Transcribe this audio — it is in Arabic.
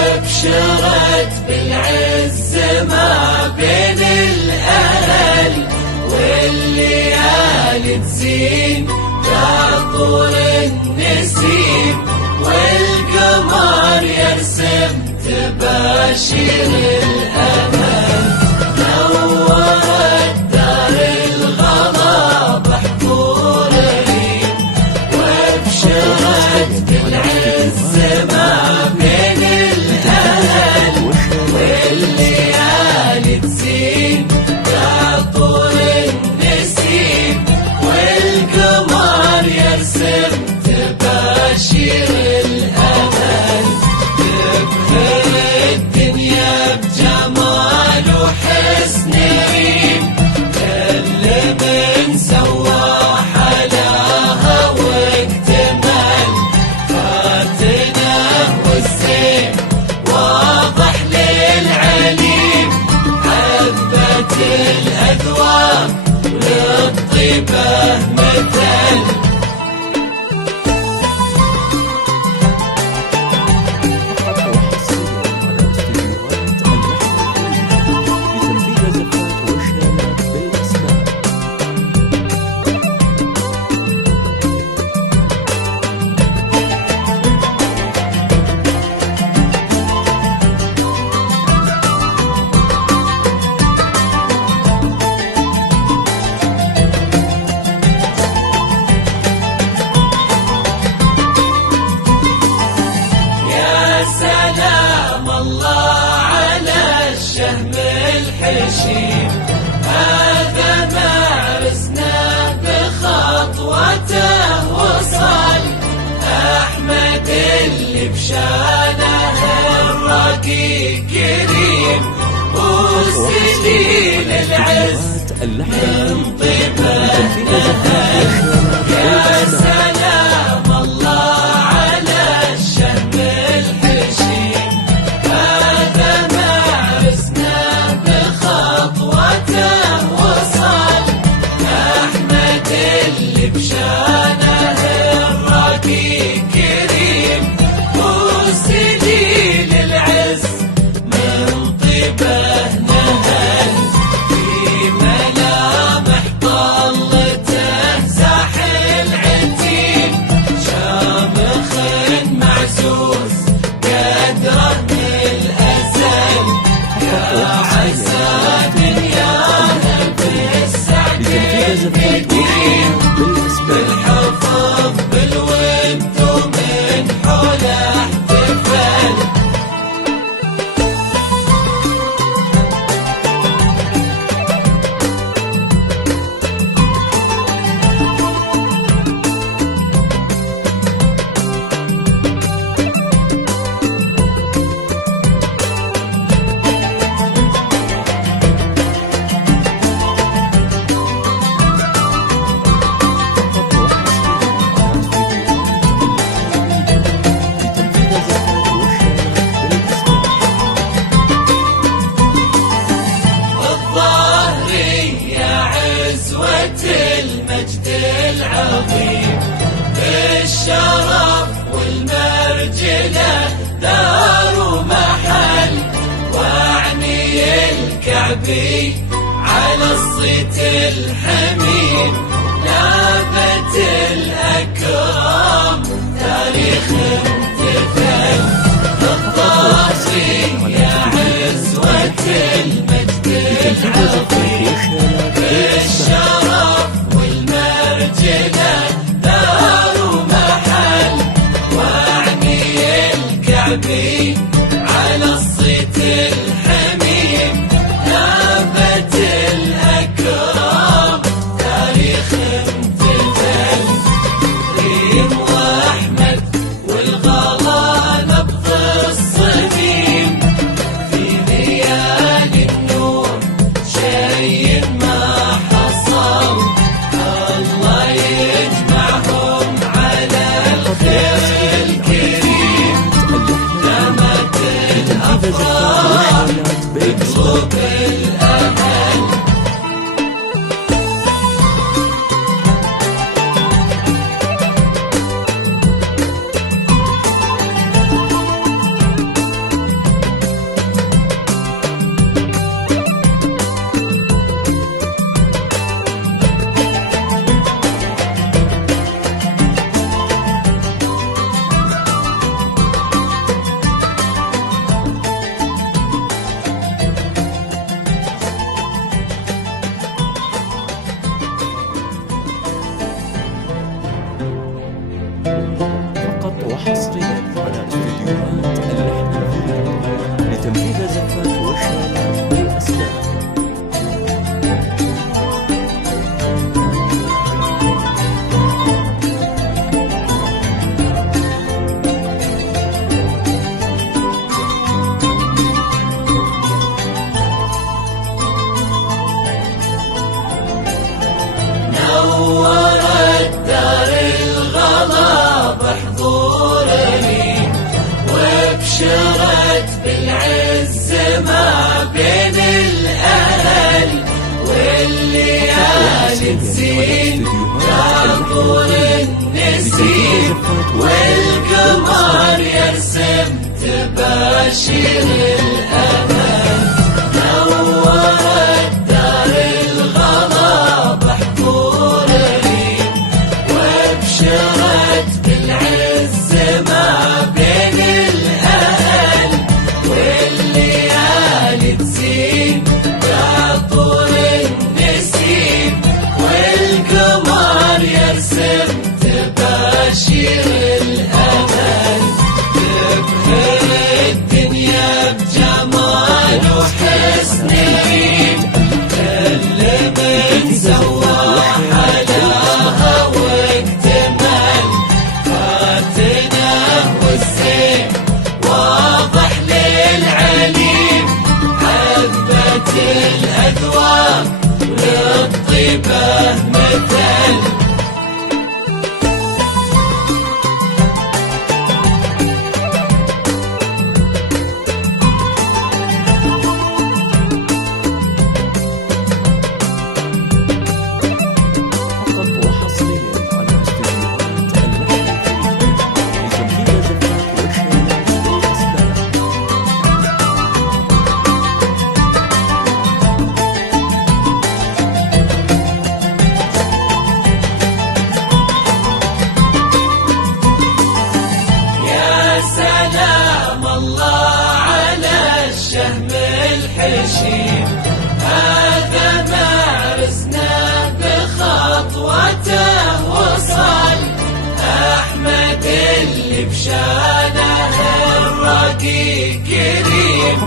بشرت بالعز ما بين الأهل والليالي تزين كطول النسيم والقمر يرسم تباشر الأمل نورت دار الغضب حضوري وبشرت بالعز ما بين الأهل والليالي تزين كطول النسيم والقمر يرسم تباشر الأمل تبهر الدنيا بجمال وحسنين كل من سوى حلاها واكتمل فاتنا والزين واضح للعليم حبت الأذواق للطيبة مثل هذا ما عرسنا بخطوته وصل أحمد اللي بشانه الراقي كريم وسليل العز من طيبة نهل يا سلام الله على الشهم الحشيم هذا ما عرسنا بخطوته وصل أحمد اللي بشانه الراقي كريم وسليل العز من طيبة نهل في ملامح طلته ساحل عتيم شامخ معزوز قدره من الأزل يا عسى دنيانا بالسعد القديم بالحفظ بالود ومن حوله احتفل المجد العظيم بالشرف والمرجلة دار ومحل واعني الكعبي على الصيت الحميد نابت الأكرام تاريخ امتثل الضاصي يا عزوة المجد العظيم بالشرف والمرجلة دار ومحل واعني الكعبي على الصيت الحميم نابت الأكرام تاريخ امتثل ريم وأحمد والغلا نبض الصديق تزين عطور النسيم والقمر يرسم تباشير الأمان نورت دار الغلا بحضور ريم وابشرت بالعز ما بين الأهل والليالي تزين عطور النسيم والقمر يرسم تباشير الأمان تبهر الدنيا بجمال وحسن ريم كل من سوى حلاها واكتمل فاتنا والزين واضح للعليم حبت الأذواق للطيبة مثل سلام الله على الشهم الحشيم هذا ما عرسنا بخطوته وصل أحمد اللي بشانه الرقيق كريم